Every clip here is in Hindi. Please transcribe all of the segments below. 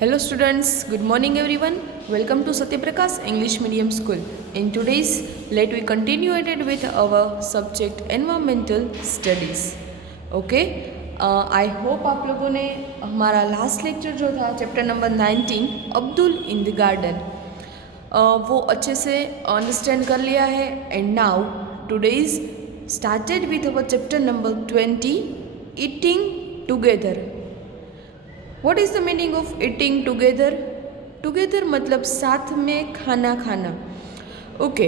Hello students, good morning everyone. Welcome to Satyaprakash English Medium School. In today's, let we continue with our subject environmental studies. Okay, I hope आप लोगों ने हमारा लास्ट लेक्चर जो था chapter number 19 Abdul in the garden वो अच्छे से अंडरस्टैंड कर लिया है. And now today's started with our chapter number 20 eating together. What is the meaning of eating together? Together मतलब साथ में खाना खाना. ओके,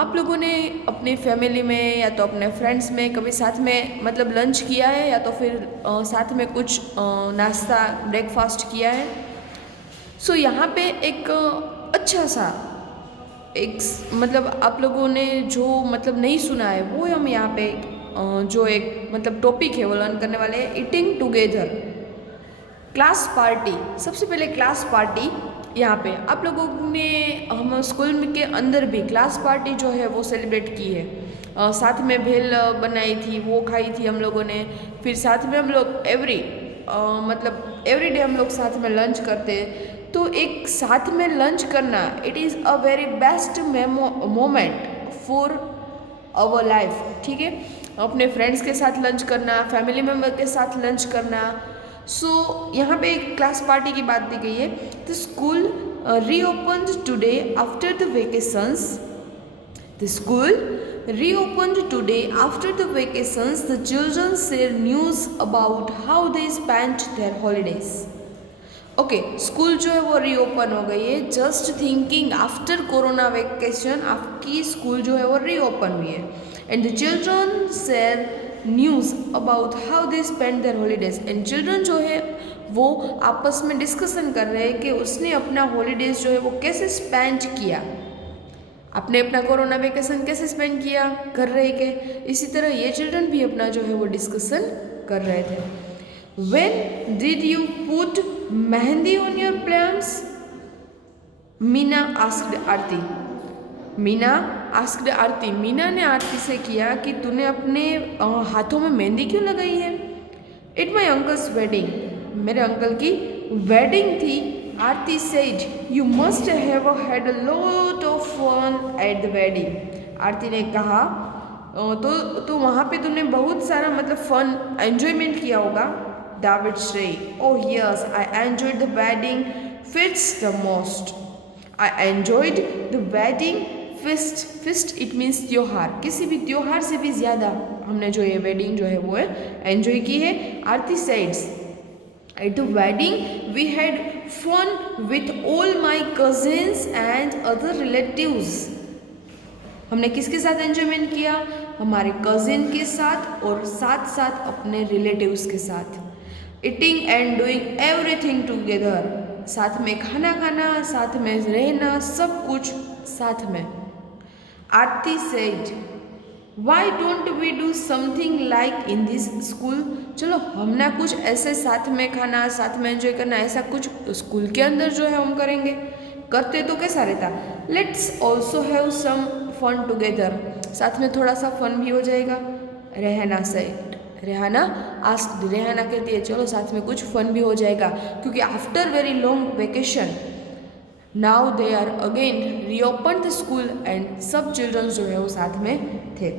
आप लोगों ने अपनी फैमिली में या तो अपने फ्रेंड्स में कभी साथ में मतलब लंच किया है या तो फिर साथ में कुछ नाश्ता ब्रेकफास्ट किया है. सो यहाँ पे एक अच्छा सा एक मतलब आप लोगों ने जो मतलब नहीं सुना है वो हम यहाँ पे जो एक मतलब टॉपिक है वो लर्न करने वाले हैं. Eating together, class party. सबसे पहले क्लास पार्टी यहाँ पे आप लोगों ने हम स्कूल के अंदर भी क्लास पार्टी जो है वो सेलिब्रेट की है. साथ में भेल बनाई थी, वो खाई थी हम लोगों ने. फिर साथ में हम लोग मतलब एवरी डे हम लोग साथ में लंच करते. तो एक साथ में लंच करना it is a very best moment for our life. ठीक है, अपने फ्रेंड्स के साथ लंच करना, फैमिली मेम्बर के साथ लंच करना. सो यहाँ पे एक क्लास पार्टी की बात दी गई है. The school reopened today after the vacations. The school reopened today after the vacations. The children share news about how they spent their holidays. Okay, school जो है वो रीओपन हो गई है. Just thinking after corona vacation आपकी स्कूल जो है वो रीओपन हुई है. And the children share news about how they spend their holidays. And children जो है वो आपस में डिस्कशन कर रहे हैं कि उसने अपना हॉलीडेज जो है वो कैसे स्पेंड किया, आपने अपना कोरोना वेकेशन कैसे स्पेंड किया कर रहे के. इसी तरह ये चिल्ड्रन भी अपना जो है वो डिस्कशन कर रहे थे. When did you put mehndi on your plants? Meena asked Aarti. Meena asked आरती. मीना ने आरती से किया कि तूने अपने हाथों में मेहंदी क्यों लगाई है. At my uncle's wedding. मेरे अंकल की वेडिंग थी. आरती said you must have had a lot of fun at the wedding. आरती ने कहा तो वहाँ पे तूने बहुत सारा मतलब फन एंजॉयमेंट किया होगा. David said, "Oh yes, I enjoyed the wedding feast the most." I enjoyed the wedding feast. Feast it means त्योहार. किसी भी त्योहार से भी ज़्यादा हमने जो ये वेडिंग जो है वो एंजॉय की है. आरती says, "At the wedding we had fun with all my cousins and other relatives." हमने किसके साथ एंजॉयमेंट किया? हमारे कजिन के साथ और साथ साथ अपने रिलेटिव्स के साथ. Eating and doing everything together. साथ में खाना खाना, साथ में रहना, सब कुछ साथ में. Aarti said why don't we do something like in this school. चलो हम ना कुछ ऐसे साथ में खाना, साथ में एंजॉय करना, ऐसा कुछ स्कूल के अंदर जो है हम करेंगे. करते तो कैसा रहता. Let's also have some fun together. साथ में थोड़ा सा फन भी हो जाएगा. रेहाना सेड. रेहाना आस्क्ड. रेहाना कहती है चलो साथ में कुछ फन भी हो जाएगा क्योंकि after very long vacation now they are again reopen the school and सब चिल्ड्रन जो है वो साथ में थे.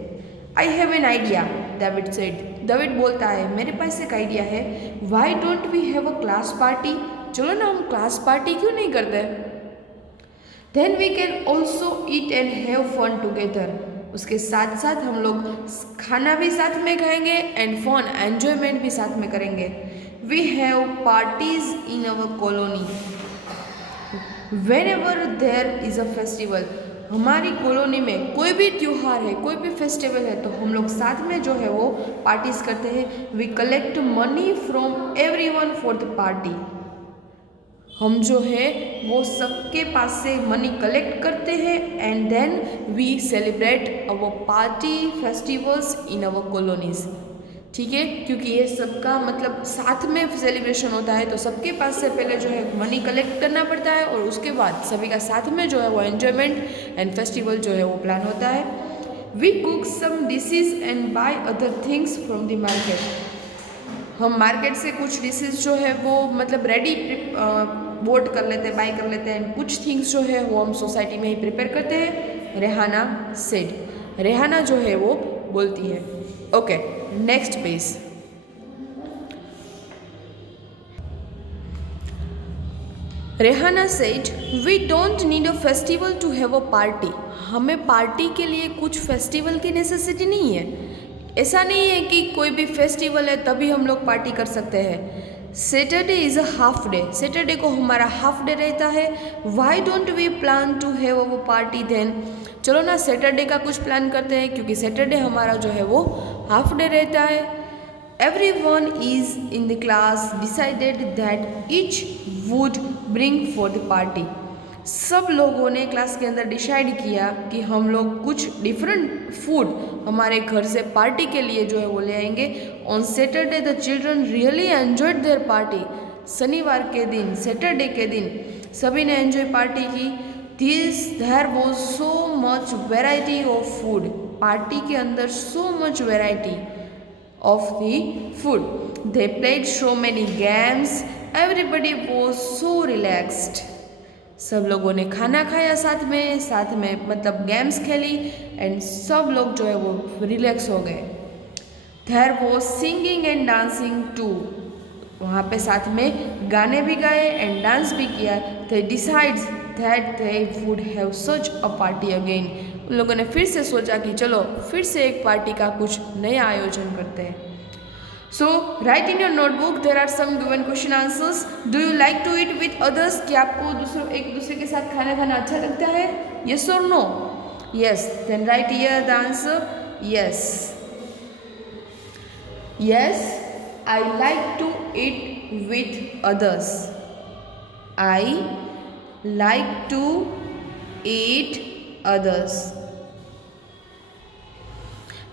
I have an idea. David said. David बोलता है मेरे पास एक आइडिया है. Why don't we have a class party. चलो ना हम क्लास पार्टी क्यों नहीं करते. Then we can also eat and have fun together. उसके साथ साथ हम लोग खाना भी साथ में खाएंगे एंड फन एंजॉयमेंट भी साथ में करेंगे. We have parties in our colony whenever there is a festival. हमारी कॉलोनी में कोई भी त्यौहार है, कोई भी फेस्टिवल है तो हम लोग साथ में जो है वो पार्टीज करते हैं. We collect money from everyone for the party. हम जो है वो सबके पास से मनी कलेक्ट करते हैं and then we celebrate our party festivals in our colonies. ठीक है, क्योंकि ये सबका मतलब साथ में सेलिब्रेशन होता है तो सबके पास से पहले जो है मनी कलेक्ट करना पड़ता है और उसके बाद सभी का साथ में जो है वो एंजॉयमेंट एंड फेस्टिवल जो है वो प्लान होता है. We cook some dishes and buy other things from the market. हम मार्केट से कुछ डिशेज जो है वो मतलब रेडी वोट कर लेते हैं, बाय कर लेते हैं, कुछ थिंग्स जो है वो हम सोसाइटी में ही प्रिपेयर करते हैं। रेहाना सेड, रेहाना जो है वो बोलती है। Okay, next page. Rehana said we don't need a festival to have a party. हमें पार्टी के लिए कुछ फेस्टिवल की नेसेसिटी नहीं है। ऐसा नहीं है कि कोई भी फेस्टिवल है तभी हम लोग पार्टी कर सकते हैं। Saturday is a half day, Saturday को हमारा हाफ डे रहता है। Why don't we plan to have a party then, चलो ना सैटरडे का कुछ प्लान करते हैं, क्योंकि सैटरडे हमारा जो है वो हाफ डे रहता है। Everyone is in the class decided that each would bring for the party. सब लोगों ने क्लास के अंदर डिसाइड किया कि हम लोग कुछ डिफरेंट फूड हमारे घर से पार्टी के लिए जो है वो ले आएंगे। On Saturday the children really enjoyed their party. शनिवार के दिन, सैटरडे के दिन सभी ने एंजॉय पार्टी की। There was so much variety of food, party के अंदर so much variety of the food. They played so many games. Everybody was so relaxed. सब लोगों ने खाना खाया साथ में मतलब गेम्स खेली एंड सब लोग जो है वो रिलैक्स हो गए। There was singing and dancing too. वहाँ पे साथ में गाने भी गाए एंड डांस भी किया। They decided that they would have such a party again. उन लोगों ने फिर से सोचा कि चलो फिर से एक पार्टी का कुछ नया आयोजन करते हैं। So write in your notebook there are some given question answers. Do you like to eat with others, कि आपको एक दूसरे के साथ खाना खाना अच्छा लगता है? यस और no? Yes, then right here the answer. Yes, yes I like to eat with others. I like to eat others.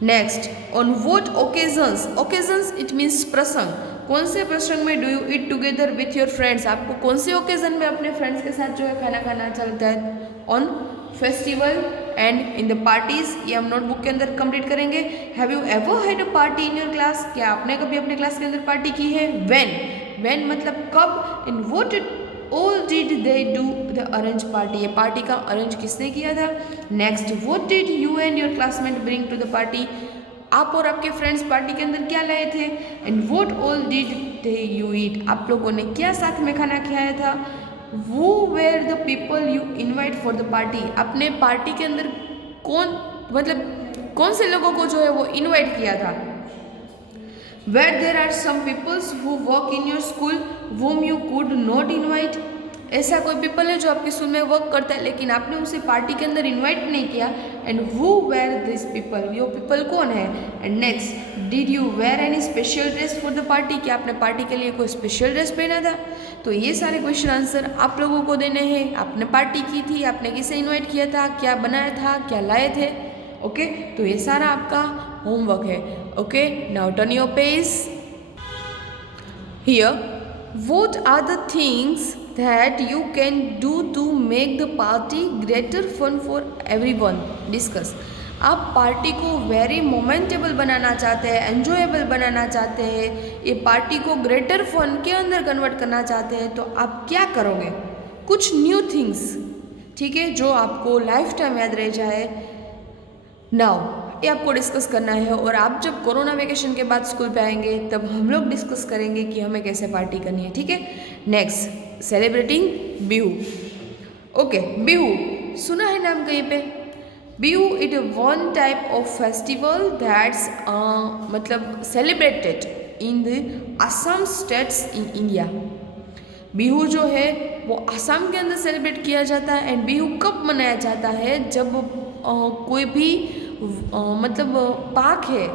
Next, on what occasions? Occasions it means प्रसंग। कौन से प्रसंग में do you eat together with your friends? आपको कौन से ओकेजन में अपने फ्रेंड्स के साथ जो है खाना खाना अच्छा लगता है? On festival and in the parties, ये हम नोटबुक के अंदर कंप्लीट करेंगे। Have you ever had a party in your class? क्या आपने कभी अपने क्लास के अंदर पार्टी की है? When? When मतलब कब? And what all did they do the arrange party? ये पार्टी का अरेंज किसने किया था? Next, what did you and your classmate bring to the party? आप और आपके फ्रेंड्स पार्टी के अंदर क्या लाए थे? And what all did they you eat? आप लोगों ने क्या साथ में खाना खाया था? Who were the people you invite for the party? आपने पार्टी के अंदर कौन से लोगों को जो है वो इन्वाइट किया था? Where there are some peoples who work in your school whom you could not invite? ऐसा कोई पीपल है जो आपके स्कूल में वर्क करता है लेकिन आपने उसे पार्टी के अंदर इनवाइट नहीं किया। And who were these people? ये पीपल कौन है? And next, did you wear any special dress for the party? क्या आपने पार्टी के लिए कोई स्पेशल ड्रेस पहना था? तो ये सारे क्वेश्चन आंसर आप लोगों को देने हैं। आपने पार्टी की थी, आपने किसे इन्वाइट किया था, क्या बनाया था, क्या लाए थे? ओके, तो ये सारा आपका होमवर्क है। Okay, now turn your page. Here, what are the things that you can do to make the party greater fun for everyone? Discuss. आप पार्टी को वेरी मोमेंटेबल बनाना चाहते हैं, एन्जॉयबल बनाना चाहते हैं, ये पार्टी को ग्रेटर फन के अंदर कन्वर्ट करना चाहते हैं, तो आप क्या करोगे? कुछ न्यू थिंग्स, ठीक है, जो आपको लाइफ टाइम याद रह जाए। नाउ ये आपको डिस्कस करना है और आप जब कोरोना वेकेशन के बाद स्कूल पे आएंगे तब हम लोग डिस्कस करेंगे कि हमें कैसे पार्टी करनी है, ठीक है। Next, celebrating Bihu. Okay, Bihu सुना है नाम कहीं पे? Bihu it one type of festival that's मतलब celebrated in the Assam states in India. Bihu जो है वो असम के अंदर सेलिब्रेट किया जाता है। एंड बिहू कब मनाया जाता है? जब कोई भी मतलब पाक है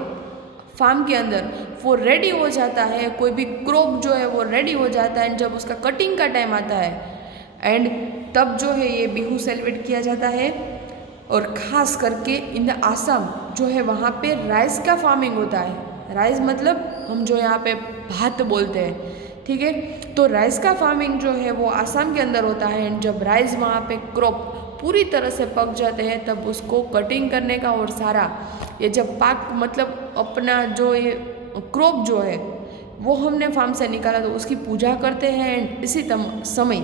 फार्म के अंदर वो रेडी हो जाता है, कोई भी क्रॉप जो है वो रेडी हो जाता है, एंड जब उसका कटिंग का टाइम आता है एंड तब जो है ये बिहू सेलिब्रेट किया जाता है। और ख़ास करके इन द आसाम जो है वहाँ पे राइस का फार्मिंग होता है। राइस मतलब हम जो यहाँ पे भात बोलते हैं, ठीक है। तो राइस का फार्मिंग जो है वो आसाम के अंदर होता है। एंड जब राइस वहाँ पे क्रॉप पूरी तरह से पक जाते हैं तब उसको कटिंग करने का और सारा ये जब पाक मतलब अपना जो ये क्रॉप जो है वो हमने फार्म से निकाला तो उसकी पूजा करते हैं एंड इसी समय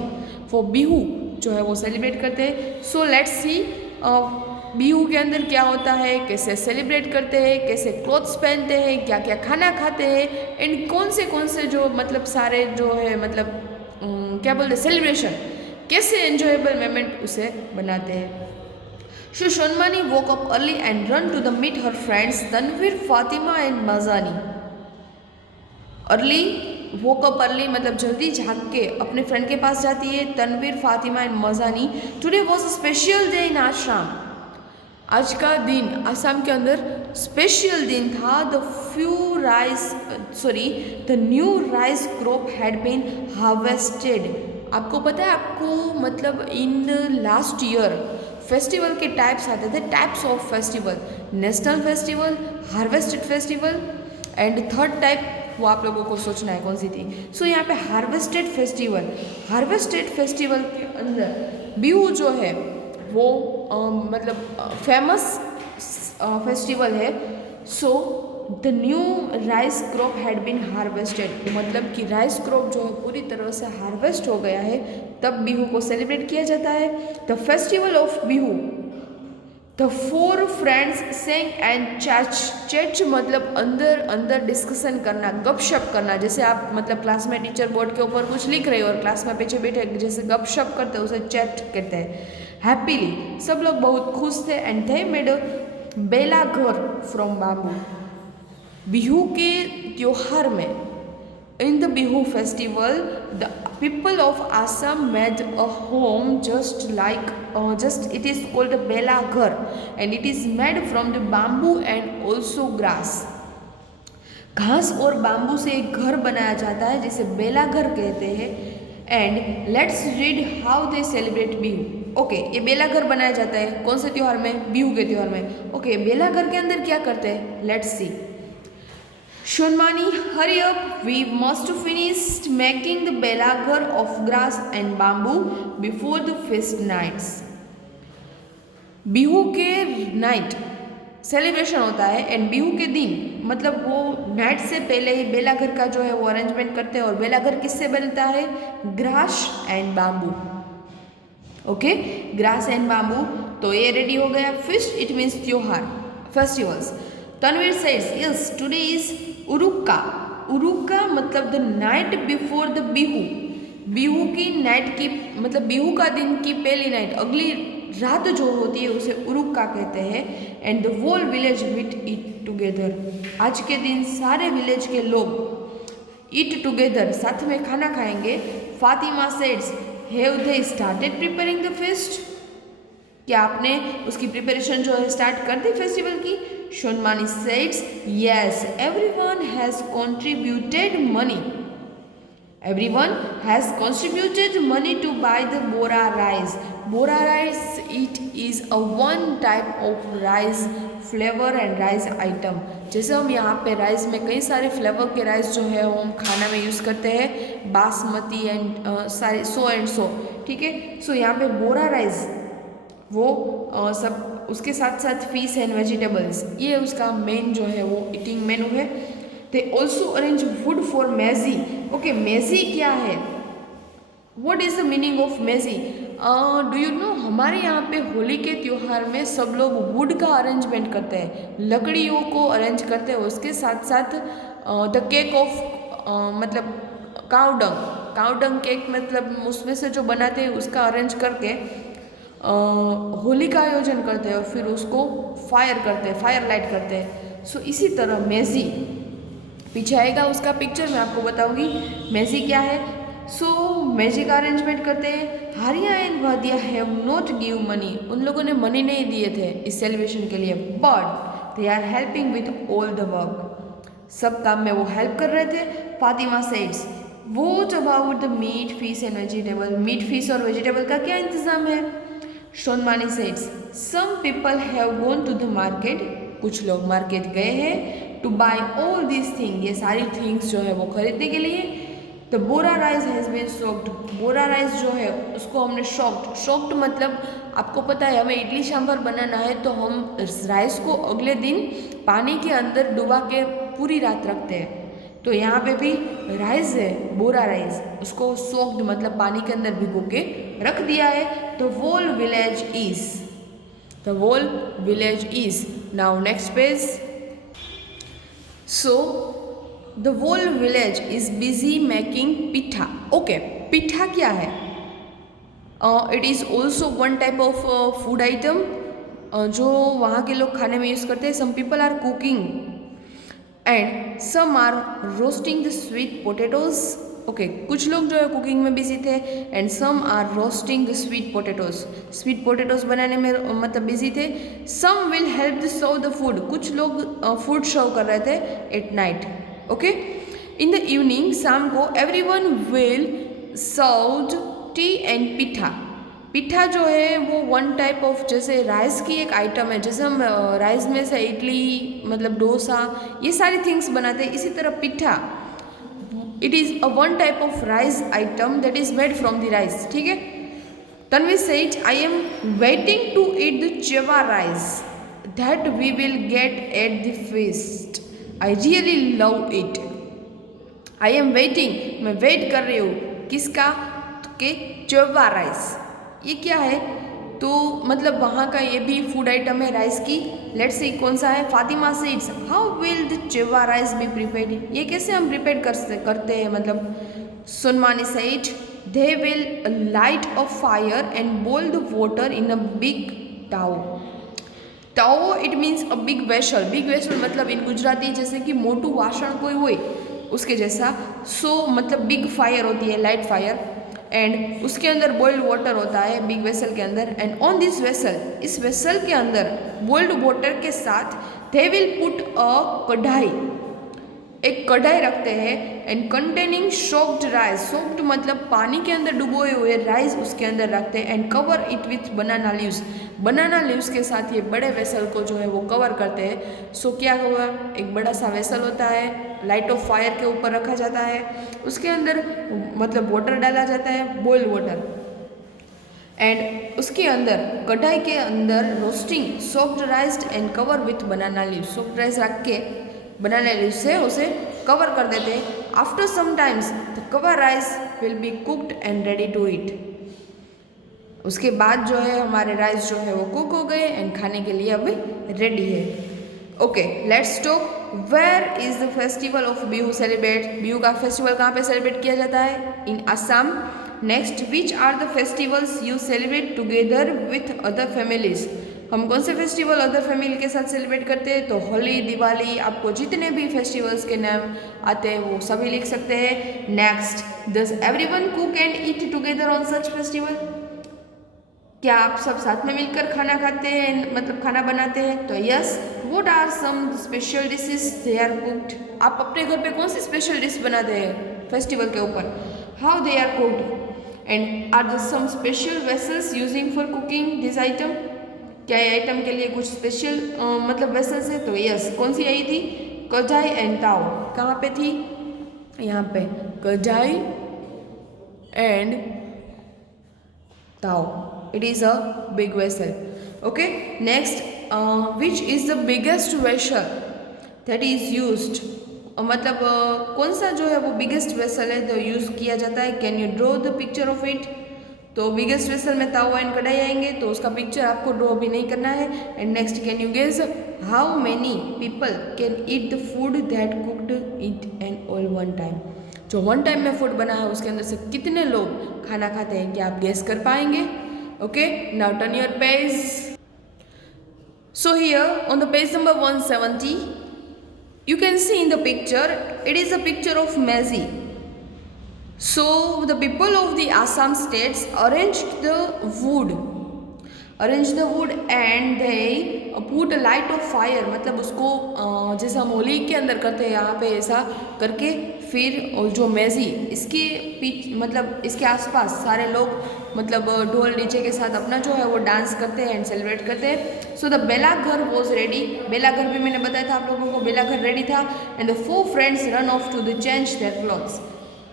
वो बिहू जो है वो सेलिब्रेट करते हैं। सो लेट्स सी बिहू के अंदर क्या होता है, कैसे सेलिब्रेट करते हैं, कैसे क्लोथ्स पहनते हैं, क्या क्या खाना खाते हैं एंड कौन से जो मतलब सारे जो है मतलब क्या बोलते हैं सेलिब्रेशन, कैसे एंजॉयबल मोमेंट उसे बनाते हैं। So Shonmani woke up early and run to the meet her friends Tanvir, Fatima and Mazani. Early woke up early मतलब जल्दी जाग के अपने फ्रेंड के पास जाती है, Tanvir, Fatima and Majani. Today was a special day in Assam. आज का दिन आसाम के अंदर स्पेशल दिन था। The new rice crop had been harvested. आपको पता है, आपको मतलब इन लास्ट ईयर फेस्टिवल के टाइप्स आते थे, types of festival, national festival, harvested festival and third type वो आप लोगों को सोचना है कौन सी थी। सो यहाँ पे हार्वेस्टेड फेस्टिवल के अंदर बिहू जो है वो मतलब फेमस फेस्टिवल है। So the new rice crop had been harvested, मतलब कि राइस क्रॉप जो है पूरी तरह से हार्वेस्ट हो गया है, तब बिहू को सेलिब्रेट किया जाता है। The festival of Bihu, the four friends sang and चैच मतलब अंदर डिस्कशन करना, गपशप करना। जैसे आप मतलब क्लास में टीचर बोर्ड के ऊपर कुछ लिख रहे हो और क्लास में पीछे बैठे जैसे गपशप करते हैं उसे चैट कहते हैं। हैप्पीली, सब लोग बहुत खुश थे। एंड दे मेड अ बेला घर फ्रॉम बाम्बू। बिहू के त्योहार में, in the Bihu festival, the people of Assam made a home just it is called a bela ghar and it is made from the bamboo and also grass। घास और बाम्बू से एक घर बनाया जाता है जिसे बेला घर कहते हैं। And let's read how they celebrate Bihu. Okay, ये बेला घर बनाया जाता है कौन से त्योहार में? बिहू के त्योहार में। ओके, बेला घर के अंदर क्या करते हैं? Let's see. Shonmani, hurry up, we must finish making the belaghar of grass and bamboo before the feast nights। Bihu के नाइट सेलिब्रेशन होता है एंड बिहू के दिन मतलब वो नाइट से पहले ही बेलाघर का जो है वो अरेंजमेंट करते हैं। और बेलाघर किससे बनता है? Grass and bamboo. Okay, grass and bamboo. तो ये रेडी हो गया। फिस्ट इट मीन्स त्योहार, फेस्टिवल्स। तनवीर सेड्स yes today is Uruka. Uruka मतलब the night before the Bihu. Bihu की नाइट की मतलब बिहू का दिन की पहली नाइट, अगली रात जो होती है उसे उरुक्का कहते हैं। And the whole village meet eat together. आज के दिन सारे विलेज के लोग ईट टुगेदर साथ में खाना खाएंगे। फातिमा सेड्स have they started preparing the feast. क्या आपने उसकी प्रिपरेशन जो है स्टार्ट कर दी फेस्टिवल की? Shonmani says yes, everyone has contributed money। Everyone has contributed money to buy the bora rice। Bora rice, it is a one type of rice flavor and rice item। जैसे हम यहाँ पे राइस में कई सारे फ्लेवर के राइस जो है वो हम खाना में यूज़ करते हैं, बासमती एंड सारे सो, ठीक है। सो यहाँ पे बोरा राइस वो सब, उसके साथ साथ फिश एंड वेजिटेबल्स, ये उसका मेन जो है वो ईटिंग मेनू है। They also arrange food for Meji. Okay, Meji क्या है? What is the meaning of Meji? Do you know, हमारे यहाँ पे होली के त्यौहार में सब लोग वुड का अरेंजमेंट करते हैं, लकड़ियों को अरेंज करते हैं। उसके साथ साथ द केक ऑफ मतलब काउडंग केक मतलब उसमें से जो बनाते हैं उसका अरेंज करके होली का आयोजन करते हैं और फिर उसको फायर लाइट करते हैं। सो इसी तरह मेजी पीछे आएगा, उसका पिक्चर मैं आपको बताऊंगी मेजी क्या है। सो मेजी का अरेंजमेंट करते हैं। हारिया and Wadia have not give money. उन लोगों ने मनी नहीं दिए थे इस सेलिब्रेशन के लिए, but they are helping with all the work. सब काम में वो हेल्प कर रहे थे। फातिमा सेड्स what about the meat, fish and vegetable. Meat, fish और वेजिटेबल का क्या इंतज़ाम है? Shonmani says some people have gone to the market। कुछ लोग मार्केट गए हैं। To buy all this thing, ये सारी थिंग्स जो है वो खरीदने के लिए। The bora rice has been soaked. Bora rice जो है उसको हमने सोक्ड मतलब आपको पता है हमें इडली सांभर बनाना है तो हम राइस को अगले दिन पानी के अंदर डुबा के पूरी रात रखते हैं। तो यहाँ पे भी राइस है, बोरा राइस, उसको सोक्ड मतलब पानी के अंदर भिगो के रख दिया है। The whole village is, the whole village is. Now next page. So the whole village is busy making pitha. Okay, pitha क्या है? It is also one type of food item जो वहाँ के लोग खाने में यूज़ करते हैं। Some people are cooking and some are roasting the sweet potatoes. Okay, कुछ लोग जो है कुकिंग में बिजी थे and some are roasting the sweet potatoes, sweet potatoes बनाने में मतलब बिजी थे। Some will help the serve the food, कुछ लोग फूड सर्व कर रहे थे at night. Okay, in the evening, शाम को, everyone will served tea and pitha. Pitha जो है वो वन टाइप ऑफ, जैसे राइस की एक आइटम है, जैसे हम राइस में से इडली मतलब डोसा ये सारी थिंग्स बनाते हैं, इसी तरह pitha it is a one type of rice item that is made from the rice. ठीक है। Tanvi said, I am waiting to eat the chewa rice that we will get at the feast. I really love it. I am waiting, मैं वेट कर रही हूँ किसका? के चेवा राइस। ये क्या है? तो मतलब वहाँ का ये भी फूड आइटम है राइस की। लेट्स सी कौन सा है। फातिमा सेड्स, how will the chewa rice be prepared? ये कैसे हम प्रिपेयर करते हैं मतलब। Sunmani said, they will light a fire and boil the water in a big tao. Tao it means a big vessel. Big vessel मतलब इन गुजराती जैसे कि मोटू वासण कोई हो उसके जैसा। सो मतलब बिग फायर होती है, लाइट फायर, एंड उसके अंदर बॉइल्ड वाटर होता है बिग वेसल के अंदर। एंड ऑन दिस वेसल, इस वेसल के अंदर बॉइल्ड वाटर के साथ दे विल पुट अ कढ़ाई, एक कढ़ाई रखते हैं and containing soaked rice. Soaked मतलब पानी के अंदर डुबोए हुए राइस उसके अंदर रखते हैं and cover it with banana leaves. Banana leaves के साथ ये बड़े वेसल को जो है वो कवर करते हैं। सो क्या हुआ, एक बड़ा सा वेसल होता है, लाइट ऑफ फायर के ऊपर रखा जाता है, उसके अंदर मतलब वाटर डाला जाता है, बॉइल्ड वाटर, एंड उसके अंदर कढ़ाई के अंदर roasting soaked rice and cover with banana leaves. Soaked rice रख के बनाना लीव्स से उसे कवर कर देते हैं। After some times the cover rice will be cooked and ready to eat. उसके बाद जो है हमारे राइस जो है वो कुक हो गए एंड खाने के लिए अभी रेडी है। Okay, let's talk, where is the festival of Bihu celebrate? Bihu का फेस्टिवल कहाँ पे सेलिब्रेट किया जाता है? In Assam. Next, which are the festivals you celebrate together with other families? हम कौन से फेस्टिवल अदर फैमिली के साथ सेलिब्रेट करते हैं? तो होली, दिवाली, आपको जितने भी फेस्टिवल्स के नाम आते हैं वो सभी लिख सकते हैं। Next, does everyone cook and eat together on such festival? क्या आप सब साथ में मिलकर खाना खाते हैं, मतलब खाना बनाते हैं? तो yes. What are some special dishes they are cooked? आप अपने घर पे कौन सी स्पेशल डिश बनाते हैं फेस्टिवल के ऊपर? How they are cooked? And are the some special vessels using for cooking this item? क्या ये आइटम के लिए कुछ स्पेशल मतलब वेसल्स है? तो यस। कौन सी आई थी? कढ़ाई एंड ताव। कहाँ पे थी? यहाँ पे कढ़ाई एंड ताव। It is a big vessel. Okay, next, which is the biggest vessel that is used? मतलब कौन सा जो है वो बिगेस्ट वेसल है जो यूज़ किया जाता है? Can you draw the picture of it? तो बिगेस्ट वेसल में तावा एंड कढ़ाई आएंगे, तो उसका पिक्चर आपको ड्रॉ भी नहीं करना है। And next, can you guess how many people can eat the food that cooked it and all one time? जो वन टाइम में फूड बना है उसके अंदर से कितने लोग खाना खाते हैं? क्या आप गेस कर पाएंगे? Okay, now turn your page. So here on the page number 170 you can see in the picture, it is a picture of Mezi. So the people of the Assam states arranged the wood and they put a light of fire, मतलब उसको जैसे हम होली के अंदर करते हैं यहाँ पे ऐसा करके, फिर जो मेज़ी इसके मतलब इसके आसपास सारे लोग मतलब ढोल डीजे के साथ अपना जो है वो डांस करते हैं एंड सेलिब्रेट करते हैं। सो द बेला घर वॉज रेडी। बेला घर भी मैंने बताया था आप लोगों को, बेला घर रेडी था। And the 4 friends run off to the change their clothes.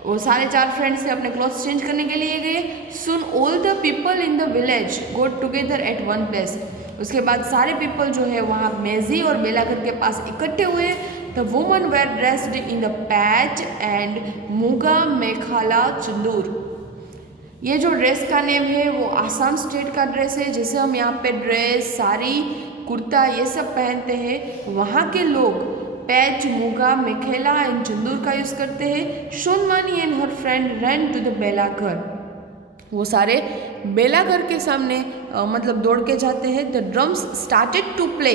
वो सारे 4 फ्रेंड्स से अपने क्लॉथ्स चेंज करने के लिए गए। Soon all the people in the village got together at one place. उसके बाद सारे पीपल जो है वहाँ मेज़ी और बेलाघर के पास इकट्ठे हुए। The women were dressed in the pat and muga mekhela chador. ये जो ड्रेस का नेम है वो आसाम स्टेट का ड्रेस है। जैसे हम यहाँ पे ड्रेस, साड़ी, कुर्ता ये सब पहनते हैं, वहाँ के लोग पैच, मुगा, मेखेला एंड चंदूर का यूज़ करते हैं। Sonmani and her friend run to the Belaghar. वो सारे बेलाघर के सामने मतलब दौड़ के जाते हैं। The drums started to play.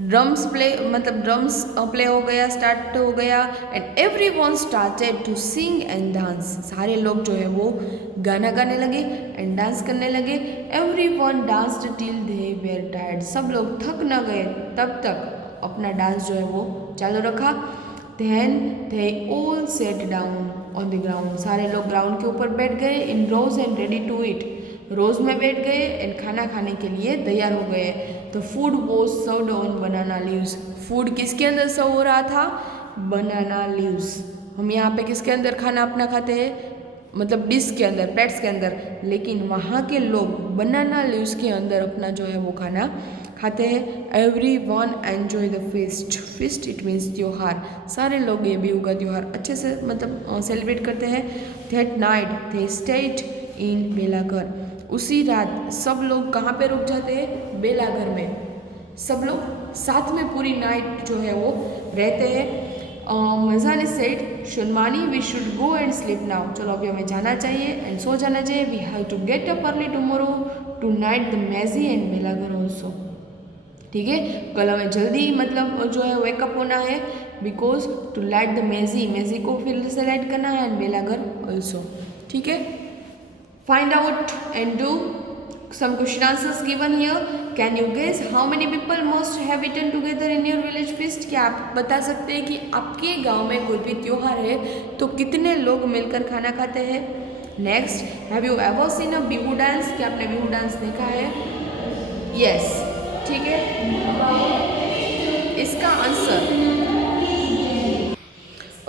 Drums play मतलब ड्रम्स प्ले हो गया, स्टार्ट हो गया। And everyone started to sing and dance. सारे लोग जो है वो गाना गाने लगे एंड डांस करने लगे। Every one danced till they were tired. सब लोग थक न गए तब तक अपना डांस जो है वो चालू रखा। Then they all set down on the ground. सारे लोग ग्राउंड के ऊपर बैठ गए। In rows and ready to eat. Rows में बैठ गए एंड खाना खाने के लिए तैयार हो गए। तो food was served on banana leaves. Food किसके अंदर सर्व हो रहा था? बनाना लीव्स। हम यहाँ पे किसके अंदर खाना अपना खाते हैं? मतलब डिश के अंदर, प्लेट्स के अंदर। लेकिन वहाँ के लोग बनाना लीव्स के अंदर अपना जो है वो खाना खाते हैं। Every one enjoy the feast। feast it means त्योहार। सारे लोग ये बिहू का त्योहार अच्छे से मतलब सेलिब्रेट करते हैं। That night they stayed in बेलाघर। उसी रात सब लोग कहाँ पे रुक जाते हैं? बेलाघर में। सब लोग साथ में पूरी नाइट जो है वो रहते हैं। Majani said Shonmani we should go and sleep now. चलो अभी हमें जाना चाहिए एंड सो जाना चाहिए। We have to get up early tomorrow to night the meji and बेलाघर ऑल्सो। ठीक है, कल हमें जल्दी मतलब जो है वेकअप होना है, बिकॉज टू लाइट द मैजी। मैजी को फिर से लाइट करना है एंड बेलाघर ऑल्सो। ठीक है, find out and do some question answers given here. Can you guess how many people must have eaten together in your village feast? क्या आप बता सकते हैं कि आपके गांव में कोई भी त्योहार है तो कितने लोग मिलकर खाना खाते हैं? Next, have you ever seen a Bihu dance? क्या आपने बिहू डांस देखा है? यस, ठीक है। इसका आंसर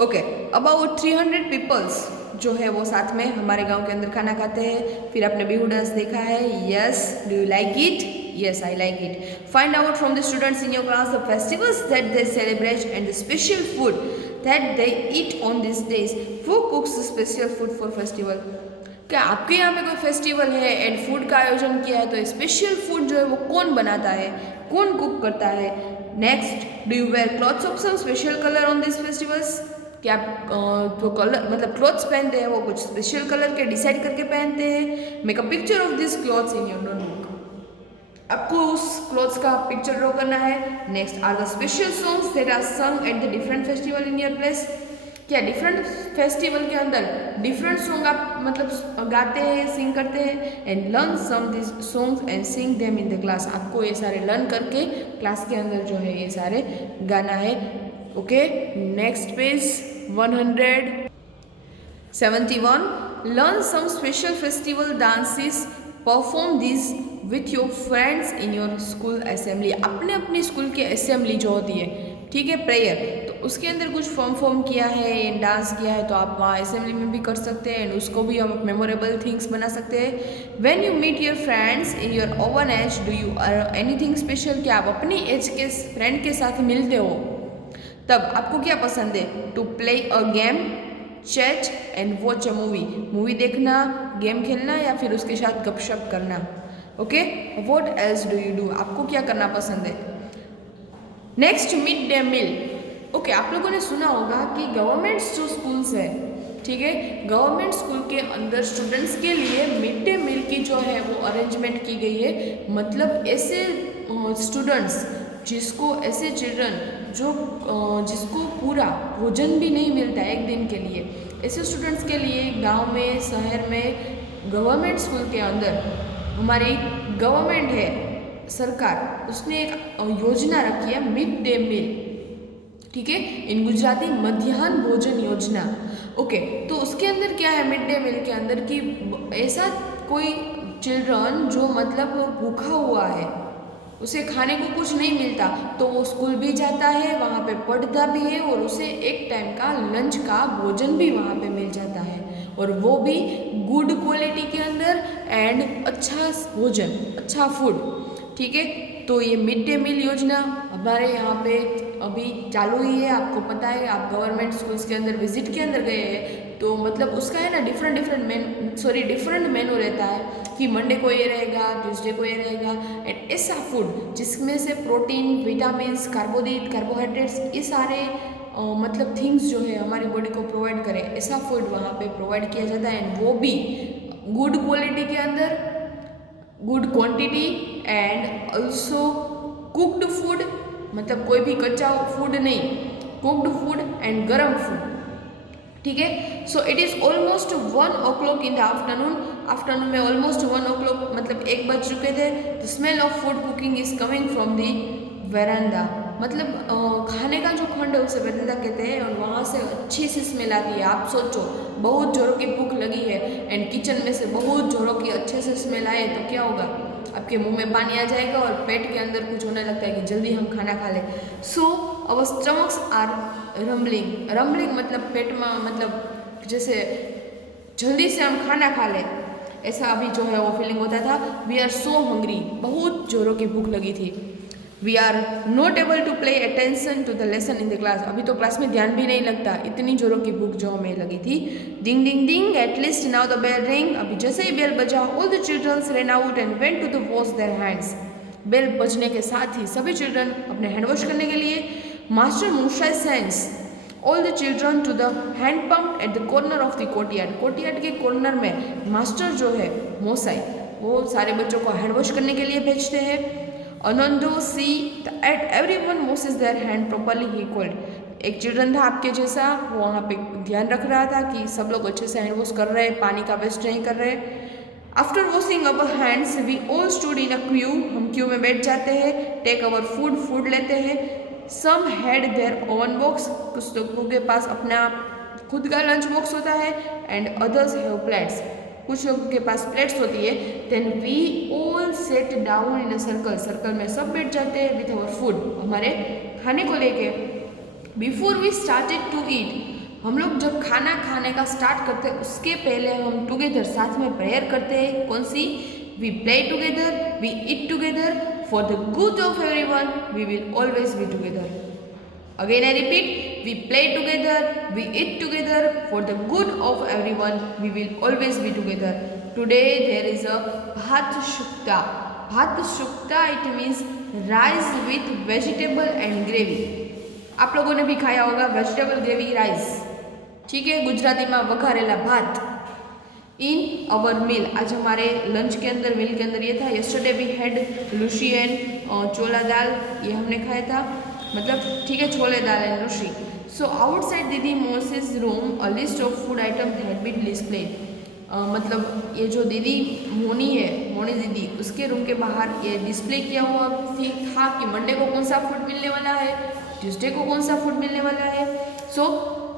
ओके, अबाउट 300 पीपल्स जो है वो साथ में हमारे गांव के अंदर खाना खाते हैं। फिर आपने बिहू डांस देखा है? Yes. Do you like it? Yes, I like it. Find out from the students in your class the festivals that they celebrate and the special food that they eat on this days. Who कुक्स special food for festival? क्या आपके यहाँ में कोई फेस्टिवल है एंड फूड का आयोजन किया है तो स्पेशल फूड जो है वो कौन बनाता है, कौन कुक करता है? Next, do you wear clothes of some special colour on this festivals? क्या आप जो कलर मतलब क्लॉथ्स पहनते हैं वो कुछ स्पेशल कलर के डिसाइड करके पहनते हैं? Make a picture of this clothes in your notebook. आपको उस क्लॉथ्स का पिक्चर ड्रॉ करना है। Next, are the special songs that are sung at the different festival in your place? क्या डिफरेंट फेस्टिवल के अंदर डिफरेंट सॉन्ग आप मतलब गाते हैं, सिंग करते हैं? And learn some this songs and sing them in the class. आपको ये सारे लर्न करके क्लास के अंदर जो है ये सारे गाना है। Okay, next page 171। Learn some special festival dances. Perform these with your friends in your school assembly. अपने अपनी स्कूल की असेंबली जो होती है, ठीक है, प्रेयर, तो उसके अंदर कुछ फॉर्म किया है, डांस किया है, तो आप वहाँ असेंबली में भी कर सकते हैं एंड उसको भी हम मेमोरेबल थिंग्स बना सकते हैं। When you meet your friends in your own age, do you anything special? क्या आप अपनी एज के फ्रेंड के साथ मिलते हो तब आपको क्या पसंद है? To play a game, chat and watch a movie. Movie देखना, गेम खेलना या फिर उसके साथ गपशप करना। Okay, what else do you do? आपको क्या करना पसंद है? Next, mid day meal. Okay, आप लोगों ने सुना होगा कि गवर्नमेंट जो स्कूल्स है, ठीक है, गवर्नमेंट स्कूल के अंदर स्टूडेंट्स के लिए मिड डे मील की जो है वो अरेंजमेंट की गई है। मतलब ऐसे स्टूडेंट्स जिसको, ऐसे चिल्ड्रन जो जिसको पूरा भोजन भी नहीं मिलता एक दिन के लिए, ऐसे स्टूडेंट्स के लिए गांव में, शहर में गवर्नमेंट स्कूल के अंदर हमारी गवर्नमेंट है, सरकार, उसने एक योजना रखी है मिड डे मील। ठीक है, इन गुजराती मध्याह्न भोजन योजना। ओके, तो उसके अंदर क्या है मिड डे मील के अंदर कि ऐसा कोई चिल्ड्रन जो मतलब भूखा हुआ है, उसे खाने को कुछ नहीं मिलता, तो वो स्कूल भी जाता है, वहाँ पे पढ़ता भी है और उसे एक टाइम का लंच का भोजन भी वहाँ पे मिल जाता है, और वो भी गुड क्वालिटी के अंदर एंड अच्छा भोजन, अच्छा फूड। ठीक है। तो ये मिड डे मील योजना हमारे यहाँ पे अभी चालू ही है, आपको पता है, आप गवर्नमेंट स्कूल्स के अंदर विजिट के अंदर गए हैं तो मतलब उसका है ना डिफरेंट मेनू रहता है कि मंडे को ये रहेगा, ट्यूसडे को ये रहेगा, एंड ऐसा फूड जिसमें से प्रोटीन, विटामिन्स, कार्बोहाइड्रेट्स, ये सारे मतलब थिंग्स जो है हमारी बॉडी को प्रोवाइड करें, ऐसा फूड वहाँ पे प्रोवाइड किया जाता है, एंड वो भी गुड क्वालिटी के अंदर, good quantity, and also cooked food, मतलब कोई भी कच्चा फूड नहीं, कुक्ड फूड एंड गर्म फूड, ठीक है। So it is almost 1 o'clock in the afternoon में ऑलमोस्ट 1 o'clock मतलब 1 बज चुके थे। The smell of food cooking is coming from the veranda, मतलब खाने का जो खंड है उसे वेरांडा कहते हैं, और वहाँ से अच्छी सी स्मेल आती है। आप सोचो बहुत जोरों की भूख लगी है एंड किचन में से बहुत जोरों की अच्छे से स्मेल आए तो क्या होगा, आपके मुंह में पानी आ जाएगा और पेट के अंदर कुछ होने लगता है कि जल्दी हम खाना खा लें। सो अवर स्टमक्स आर रम्बलिंग मतलब पेट में, मतलब जैसे जल्दी से हम खाना खा लें, ऐसा अभी जो है वो फीलिंग होता था। वी आर सो हंग्री, बहुत जोरों की भूख लगी थी। We are not able to play attention to the lesson in the class, अभी तो क्लास में ध्यान भी नहीं लगता, इतनी जोरों की भूख जो हमें लगी थी। Ding ding ding, at least now the bell ring, अभी जैसे ही बेल बजा all the childrens run out and went to the wash their hands, bell बजने के साथ ही सभी चिल्ड्रन अपने हैंड वॉश करने के लिए। Master Musa sends all the children to the hand pump at the corner of the courtyard के कॉर्नर में मास्टर जो है मोसाई वो सारे बच्चों को हैंड वॉश करने के लिए भेजते हैं। Anando see that everyone washes their hand properly, he called, एक चिल्ड्रन था आपके जैसा, वो वहाँ पे ध्यान रख रहा था कि सब लोग अच्छे से हैंड वॉश कर रहे हैं, पानी का वेस्ट नहीं कर रहे। After washing our hands we all stood in a queue, हम क्यू में बैठ जाते हैं। टेक अवर फूड लेते हैं। Some had their own box, कुछ लोगों के पास अपना खुद का लंच बॉक्स होता है, एंड अदर्स हैव प्लेट्स, कुछ लोगों के पास प्लेट्स होती है। Then we all set down in a circle में सब बैठ जाते हैं विथ अवर फूड, हमारे खाने को लेके। Before we started to eat, हम लोग जब खाना खाने का स्टार्ट करते हैं उसके पहले हम टुगेदर साथ में प्रेयर करते हैं। कौन सी? We play together, we eat together, for the good of everyone we will always be together. Again I repeat, we play together, we eat together, for the good of everyone, we will always be together. Today there is a Bhat Shukta. Bhat Shukta, it means rice with vegetable and gravy. आप लोगों ने भी खाया होगा वेजिटेबल ग्रेवी राइस, ठीक है, गुजराती में वघारेला भात। इन अवर मील, आज हमारे लंच के अंदर, मील के अंदर ये था। Yesterday we had luchi and chola dal, ये हमने खाया था, मतलब ठीक है, छोले दाल एंड लूशी। सो आउटसाइड दीदी Moses room a list of food item had been displayed, मतलब ये जो दीदी मोनी है, मोनी दीदी, उसके रूम के बाहर ये डिस्प्ले किया हुआ था कि मंडे को कौन सा फूड मिलने वाला है, ट्यूसडे को कौन सा फूड मिलने वाला है। So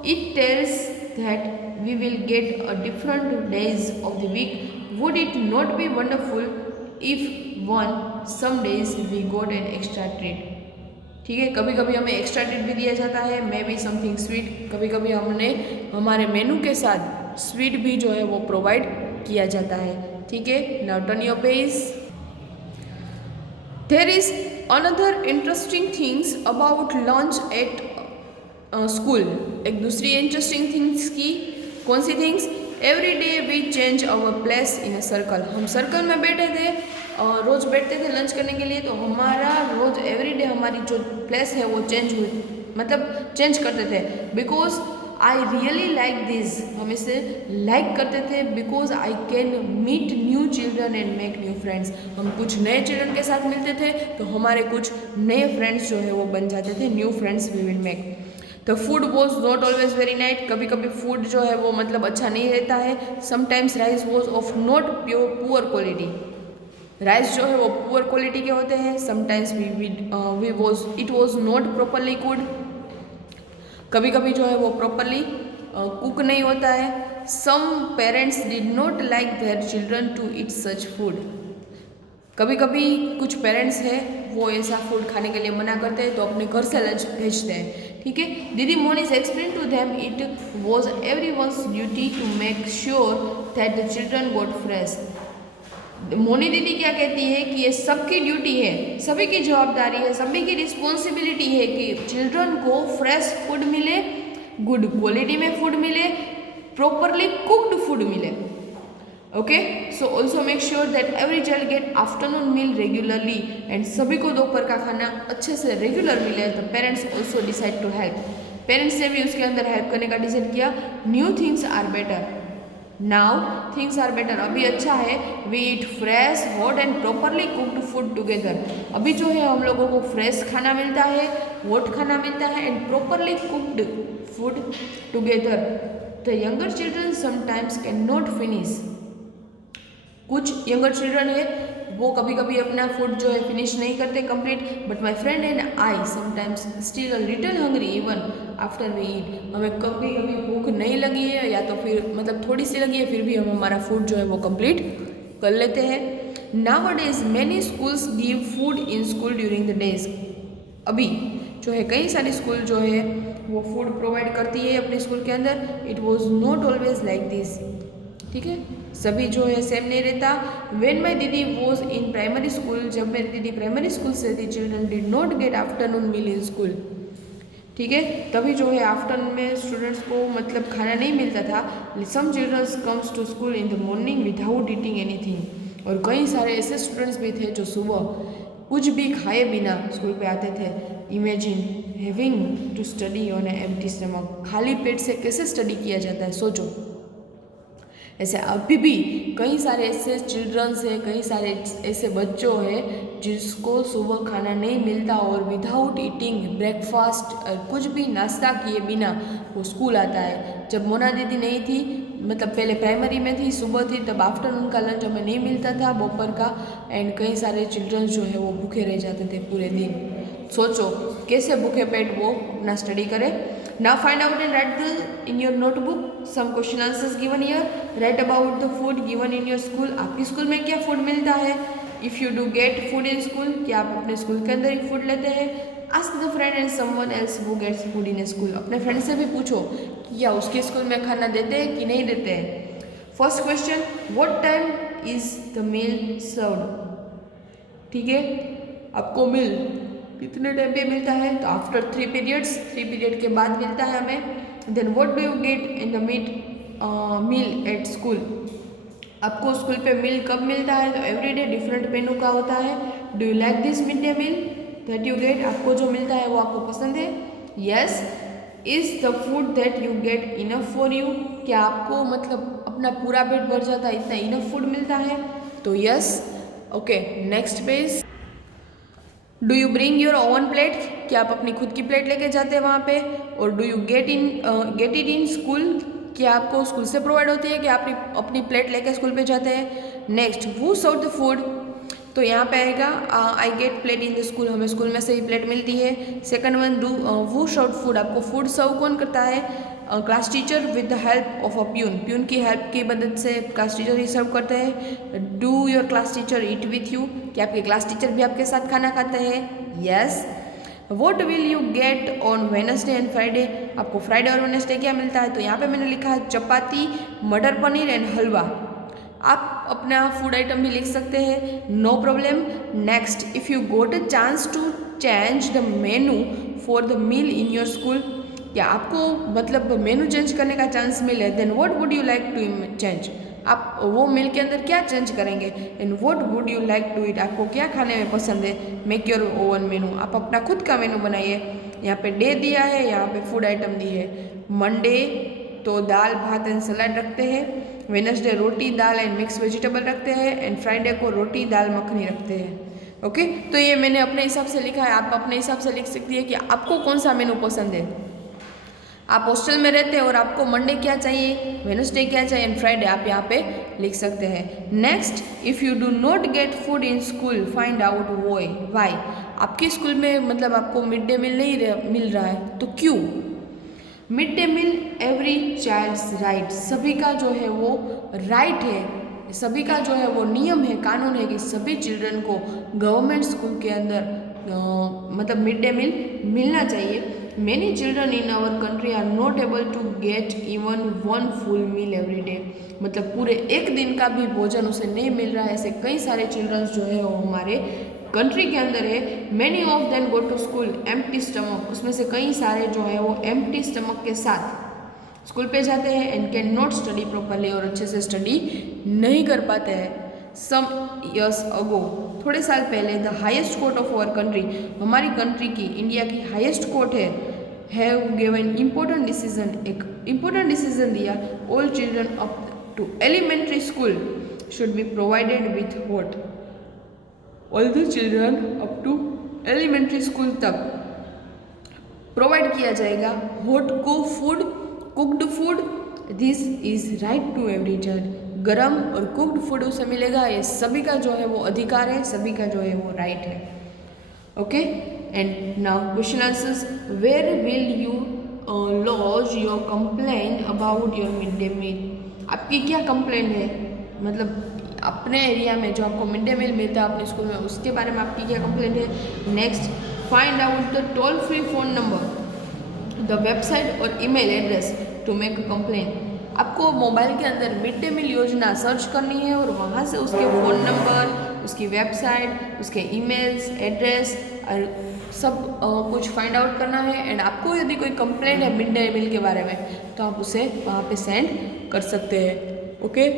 it tells that we will get a different days of the week. Would it not be wonderful if some days we got an extra treat? ठीक है, कभी कभी हमें एक्स्ट्रा ट्रीट भी दिया जाता है, मे बी समथिंग स्वीट, कभी कभी हमने हमारे मेनू के साथ स्वीट भी जो है वो प्रोवाइड किया जाता है, ठीक है। Now turn your page. There is another interesting things about lunch at school, एक दूसरी इंटरेस्टिंग थिंग्स की, कौन सी things? Every day we change our place in a circle, हम सर्कल में बैठे थे, रोज़ बैठते थे लंच करने के लिए, तो हमारा रोज़ एवरी डे हमारी जो प्लेस है वो चेंज हुई, मतलब चेंज करते थे। Because I really like this, हम इसे लाइक करते थे, because I can meet new children and make new friends, हम कुछ नए चिल्ड्रन के साथ मिलते थे तो हमारे कुछ नए फ्रेंड्स जो है वो बन जाते थे, new friends we will make. The food was not always very nice, कभी कभी फूड जो है वो मतलब अच्छा नहीं रहता है। Sometimes rice was of not poor quality, rice जो है वो पुअर क्वालिटी के होते हैं। Sometimes it was not properly could, कभी कभी जो है वो प्रॉपरली कुक नहीं होता है। Some parents did not like their children to eat such food, कभी कभी कुछ पेरेंट्स हैं वो ऐसा फूड खाने के लिए मना करते हैं तो अपने घर से लंच भेजते हैं, ठीक है। दीदी मोनीज explain to them it was everyone's duty to make sure that the children got fresh, Moni दीदी क्या कहती है कि ये सबकी ड्यूटी है, सभी की जवाबदारी है, सभी की रिस्पॉन्सिबिलिटी है कि चिल्ड्रन को फ्रेश फूड मिले, गुड क्वालिटी में फूड मिले, प्रॉपरली कुक्ड फूड मिले. Okay, so also make sure that every child get afternoon meal regularly and सभी को दोपहर का खाना अच्छे से रेगुलर मिले. तो parents also decide to help. Parents ने भी उसके अंदर हेल्प करने का डिसाइड किया. New things are better, now things are better. अभी अच्छा है, we eat fresh hot and properly cooked food together. अभी जो है हम लोगों को फ्रेश खाना मिलता है, हॉट खाना मिलता है and properly cooked food together. The younger children sometimes can not finish. कुछ यंगर चिल्ड्रन है वो कभी कभी अपना फूड जो है फिनिश नहीं करते complete. But my friend and I sometimes still a little hungry even after we eat. हमें कभी कभी भूख नहीं लगी है या तो फिर मतलब थोड़ी सी लगी है, फिर भी हम हमारा फूड जो है वो कंप्लीट कर लेते हैं. Nowadays many schools give food in school during the days. अभी जो है कई सारी स्कूल जो है वो फूड प्रोवाइड करती है अपने स्कूल के अंदर. It was not always like this. ठीक है, सभी जो है सेम नहीं रहता. वेन माई दीदी वॉज इन प्राइमरी स्कूल, जब मेरी दीदी प्राइमरी स्कूल से थी, children did not get afternoon meal in school. ठीक है, तभी जो है आफ्टरनून में स्टूडेंट्स को मतलब खाना नहीं मिलता था. Some childrens comes to school in the morning without eating anything. और कई सारे ऐसे स्टूडेंट्स भी थे जो सुबह कुछ भी खाए बिना स्कूल पे आते थे. Imagine having to study on a empty stomach. खाली पेट से कैसे स्टडी किया जाता है, सोचो. ऐसे अभी भी कई सारे ऐसे चिल्ड्रंस हैं, कई सारे ऐसे बच्चों हैं जिसको सुबह खाना नहीं मिलता और विदाउट ईटिंग ब्रेकफास्ट कुछ भी नाश्ता किए बिना वो स्कूल आता है. जब मोना दीदी नहीं थी, मतलब पहले प्राइमरी में थी, सुबह थी, तब आफ्टरनून का लंच हमें नहीं मिलता था, दोपहर का. एंड कई सारे चिल्ड्रंस जो है वो भूखे रह जाते थे पूरे दिन. सोचो कैसे भूखे पेट वो अपना स्टडी करे. Now find out and write in your notebook some question answers given here. Write about the food given in your school. आपकी स्कूल में क्या फूड मिलता है. If you do get food in school, क्या आप अपने स्कूल के अंदर ही फूड लेते हैं. Ask the friend and someone else who gets food in a school. अपने फ्रेंड से भी पूछो कि या उसके स्कूल में खाना देते हैं कि नहीं देते हैं. First question, what time is the meal served. ठीक है, आपको मिल कितने टाइम पे मिलता है. तो आफ्टर 3 periods, 3 पीरियड के बाद मिलता है हमें. Then what do you get in the meal at school. आपको स्कूल पे मील कब मिलता है. तो एवरी डे डिफरेंट मेनू का होता है. Do you like this mid day meal that you get. आपको जो मिलता है वो आपको पसंद है. Yes. Is the food that you get enough for you. क्या आपको मतलब अपना पूरा पेट भर जाता है, इतना इनफ फूड मिलता है. तो yes. Okay, next page. Do you bring your oven plate. क्या आप अपनी खुद की प्लेट लेके जाते हैं वहाँ पे. और do you get it in school. क्या आपको स्कूल से प्रोवाइड होती है कि आप अपनी प्लेट लेके स्कूल पे जाते हैं. Next, who serve the food. तो यहाँ पे आएगा I get plate in the school. हमें स्कूल में से ही प्लेट मिलती है. Second one, do who serve food. आपको फूड सर्व कौन करता है. Class teacher with the help of a peon. Peon की हेल्प की मदद से क्लास टीचर ही सर्व करते हैं. Do your class teacher eat with you. क्या आपके क्लास टीचर भी आपके साथ खाना खाते हैं. Yes. What will you get on Wednesday and Friday. आपको फ्राइडे और वेनसडे क्या मिलता है. तो यहाँ पे मैंने लिखा है चपाती, मटर पनीर एंड हलवा. आप अपना फूड आइटम भी लिख सकते हैं, no problem. Next, if you got a chance to change the menu for the meal in your school. क्या आपको मतलब मेनू चेंज करने का चांस मिले. Then what would you like to change. आप वो मील के अंदर क्या चेंज करेंगे. And what would you like to eat. आपको क्या खाने में पसंद है. Make your own menu. आप अपना खुद का मेनू बनाइए. यहाँ पे डे दिया है, यहाँ पे फूड आइटम दी है. मंडे तो दाल भात एंड सलाद रखते हैं. Wednesday roti dal and mix vegetable रखते हैं. एंड फ्राइडे को रोटी दाल मखनी रखते हैं. ओके, तो ये मैंने अपने हिसाब से लिखा है. आप अपने हिसाब से लिख सकती है कि आपको कौन सा मेनू पसंद है. आप हॉस्टल में रहते हैं और आपको मंडे क्या चाहिए, वेनसडे क्या चाहिए एंड फ्राइडे आप यहाँ पे लिख सकते हैं. Next, if you do not get food in school find out why. आपके स्कूल में मतलब आपको मिड डे मील नहीं मिल रहा है तो क्यों. Mid day meal every child's right. सभी का जो है वो राइट है, सभी का जो है वो नियम है, कानून है कि सभी चिल्ड्रन को गवर्नमेंट स्कूल के अंदर मतलब मिड डे मील मिलना चाहिए. many children in our country are not able to get even one full meal every day. मतलब पूरे एक दिन का भी भोजन उसे नहीं मिल रहा है। ऐसे कई सारे चिल्ड्रंस जो है वो हमारे कंट्री के अंदर है। Many of them go to school empty stomach, उसमें से कई सारे जो है वो एम्प्टी स्टमक के साथ स्कूल पे जाते हैं and can not study properly, और अच्छे से स्टडी नहीं कर पाते हैं। सम ईयर्स अगो, थोड़े साल पहले, the highest court of our country, हमारी कंट्री की, इंडिया की highest court have given important decision, एक इम्पोर्टेंट डिसीजन दिया। All children up to elementary school should be provided with what, all the children up to elementary school तक प्रोवाइड किया जाएगा हॉट को food, cooked food. This is right to every child, गरम और कुकड फूड उसे मिलेगा, ये सभी का जो है वो अधिकार है, सभी का जो है वो राइट है। Okay, and now question answers. Where will you lodge your complain about your mid day meal, आपकी क्या कंप्लेन है, मतलब अपने एरिया में जो आपको मिड डे मील मिलता है अपने स्कूल में, उसके बारे में आपकी क्या कंप्लेन है। Next, find out the toll free phone number, the website और email address to make a complain. आपको मोबाइल के अंदर मिड डे मील योजना सर्च करनी है और वहाँ से उसके फ़ोन नंबर, उसकी वेबसाइट, उसके ईमेल्स, एड्रेस और सब कुछ फाइंड आउट करना है। एंड आपको यदि कोई कंप्लेंट है मिड डे मील के बारे में तो आप उसे वहाँ पे सेंड कर सकते हैं। ओके,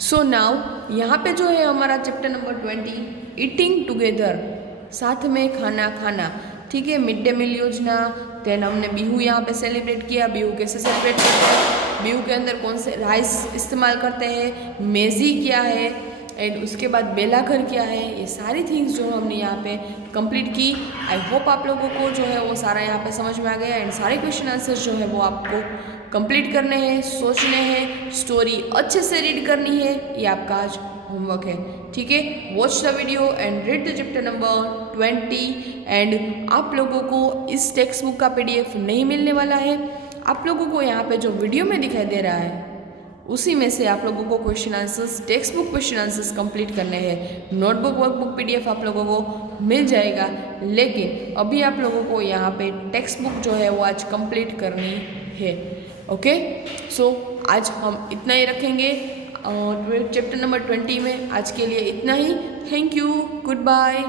सो नाउ यहाँ पे जो है हमारा चैप्टर नंबर 20 ईटिंग टुगेदर, साथ में खाना खाना, ठीक है। मिड डे मील योजना, देन हमने बिहू यहाँ पे सेलिब्रेट किया। बिहू कैसे सेलिब्रेट करते हैं, बिहू के अंदर कौन से राइस इस्तेमाल करते हैं, मेज़ी क्या है, एंड उसके बाद बेलाघर क्या है, ये सारी थिंग्स जो हमने यहाँ पे कंप्लीट की। आई होप आप लोगों को जो है वो सारा यहाँ पे समझ में आ गया। एंड सारे क्वेश्चन आंसर्स जो है वो आपको कंप्लीट करने हैं, सोचने हैं, स्टोरी अच्छे से रीड करनी है, ये आपका आज होमवर्क है, ठीक है। Watch the video and read the chapter number 20। And आप लोगों को इस टेक्स्ट बुक का PDF नहीं मिलने वाला है, आप लोगों को यहाँ पे जो वीडियो में दिखाई दे रहा है उसी में से आप लोगों को question answers, text book question answers complete करने हैं। नोटबुक, वर्कबुक, PDF आप लोगों को मिल जाएगा, लेकिन अभी आप लोगों को यहाँ पे टेक्स्ट बुक जो है वो आज कंप्लीट करनी है। ओके, सो आज हम इतना ही रखेंगे चैप्टर नंबर 20 में। आज के लिए इतना ही। Thank you, good bye.